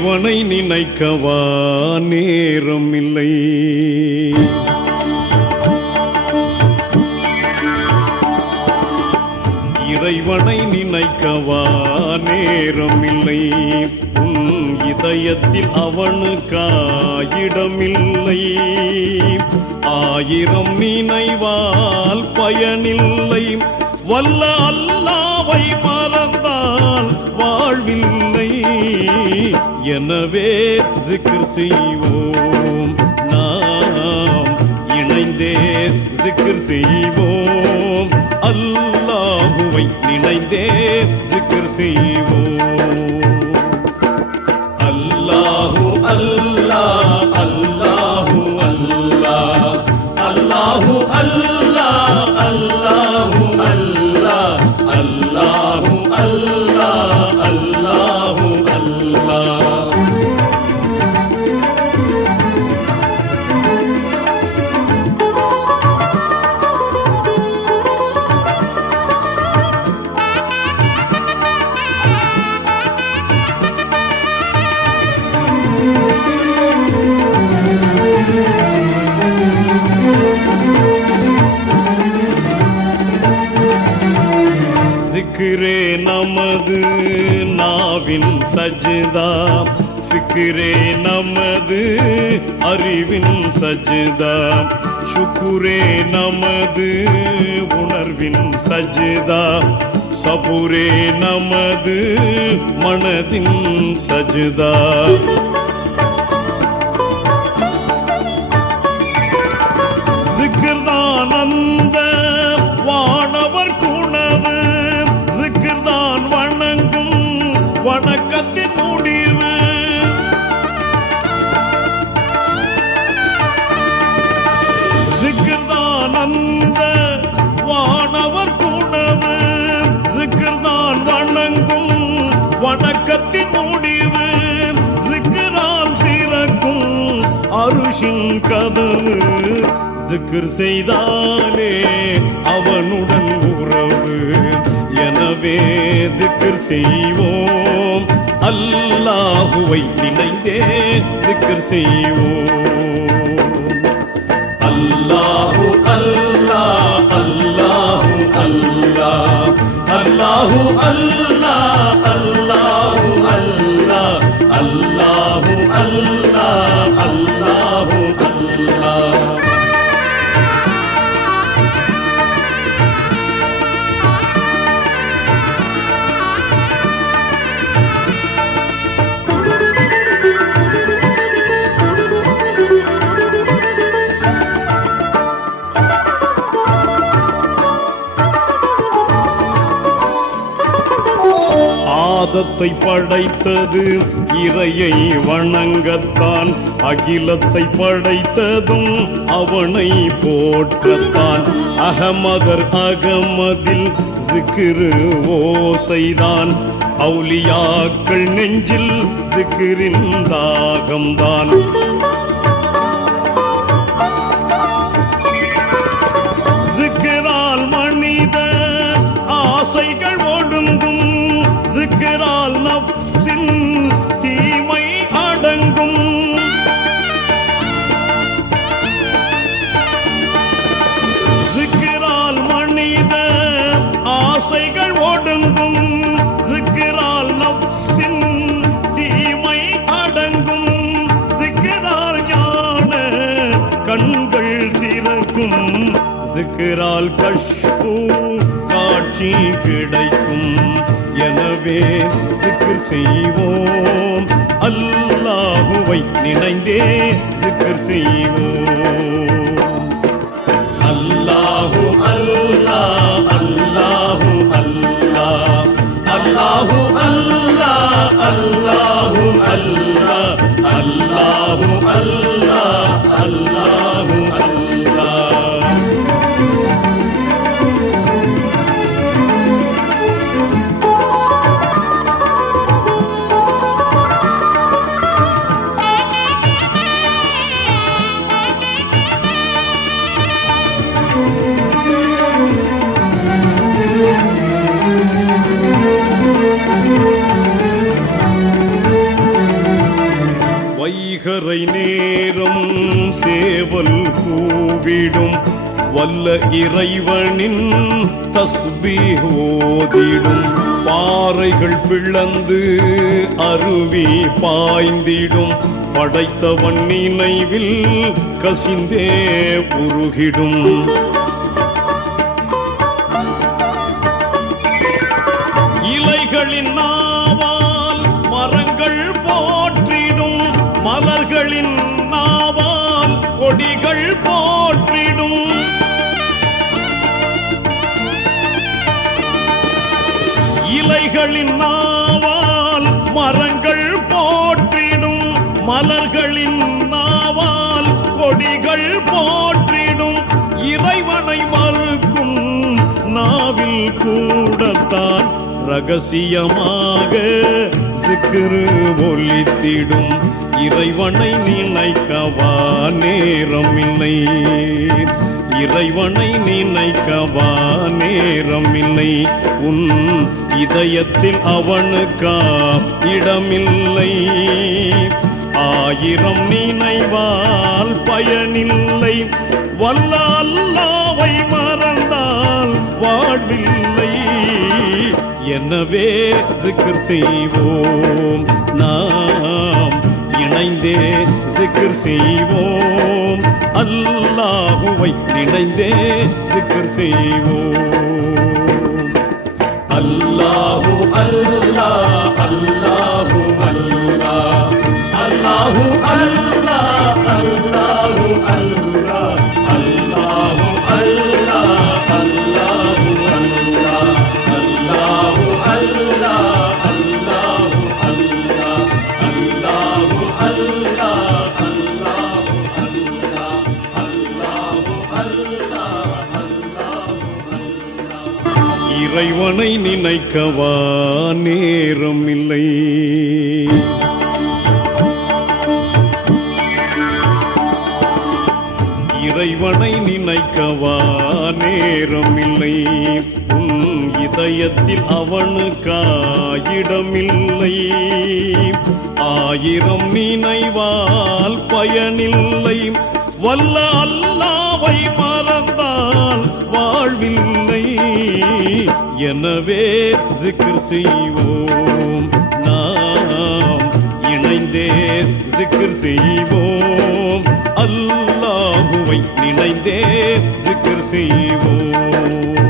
இறைவனை நினைக்கவா நேரம் இல்லை இறைவனை நினைக்கவா நேரம் இல்லை இதயத்தில் அவனுக்காயிடமில்லை. ஆயிரம் நினைவால் பயனில்லை. வல்ல அல்லாவை மறந்து வரவில்லை எனவே ஜிக்ர் செய்வோம். நாம் இணைந்தே ஜிக்ர் செய்வோம். அல்லாஹுவை நினைந்தே ஜிக்ர் செய்வோம். அல்லாஹு அல்லாஹ் அல்லாஹு அல்லாஹ் அல்லாஹு அல்லாஹ். ஃபிக்ரே நமது நாவின் சஜிதா. ஃபிக்ரே நமது அறிவின் சஜிதா. சுக்குரே நமது உணர்வின் சஜிதா. சபுரே நமது மனதின் சஜிதா. ஜிக்கர் செய்தாலே அவனுடன் உறவு. எனவே திக்கர் செய்வோம். அல்லாஹுவை நினைந்தே திக்கர் செய்வோம். அல்லாஹு அல்லா அல்லாஹு அல்லா அல்லாஹு அல்லா அல்லாஹு ஆதத்தை படைத்தது. இறையை வணங்கத்தான் அகிலத்தை படைத்ததும். அவனை போற்றத்தான். அகமதர் அகமதில் திக்கிரு ஓசைதான் அவுலியாக்கள் நெஞ்சில் திக்கிரின் தாகம்தான். கண்கள் திறக்கும். ஜிக்ரால் கஷ்பு காட்சி கிடைக்கும். எனவே ஜிக்ர் செய்வோம். அல்லாஹுவை நினைந்தே ஜிக்ர் செய்வோம். வல்ல இறைவனின் தஸ்பீ ஓதிடும். பாறைகள் பிளந்து அருவி பாய்ந்திடும். படைத்தவன் நினைவில் கசிந்தே உருகிடும். இலைகளின் நாவால் மரங்கள் போற்றிடும். மலர்களின் நாவால் கொடிகள் போ மலர்களின் நாவால் மரங்கள் போற்றிடும். மலர்களின் நாவால் கொடிகள் போற்றிடும். இறைவனை மறுக்கும் நாவில் கூடத்தான் ரகசியமாக சிக்கிரு ஒலித்திடும். இறைவனை நினைக்கவா நேரம் இல்லை. இறைவனை நினைக்கவா நேரம் இல்லை. உன் இதயத்தில் அவனுக்கா இடமில்லை. ஆயிரம் நினைவால் பயனில்லை. வல்லாவை மறந்தால் வாழ்வில்லை எனவே ஜிக்ர் செய்வோம். நாம் திக்கர் செய்வோம். அல்லாஹுவை நினைந்தே திக்கர் செய்வோம். அல்லாஹு அல்லா அல்லாஹு அல்லா. அல்லாஹு அல்லா அல்லாஹு அல்லா. இறைவனை நினைக்கவா நேரம் இல்லை இறைவனை நினைக்கவா நேரம் இல்லை உன் இதயத்தில் அவனுக்காயிடமில்லை. ஆயிரம் நினைவால் பயனில்லை. வல்ல அல்லா எனவே ஜிக்ர் செய்வோம். நாம் இணைந்தே ஜிக்ர் செய்வோம். அல்லாஹுவை நினைந்தே ஜிக்ர் செய்வோம்.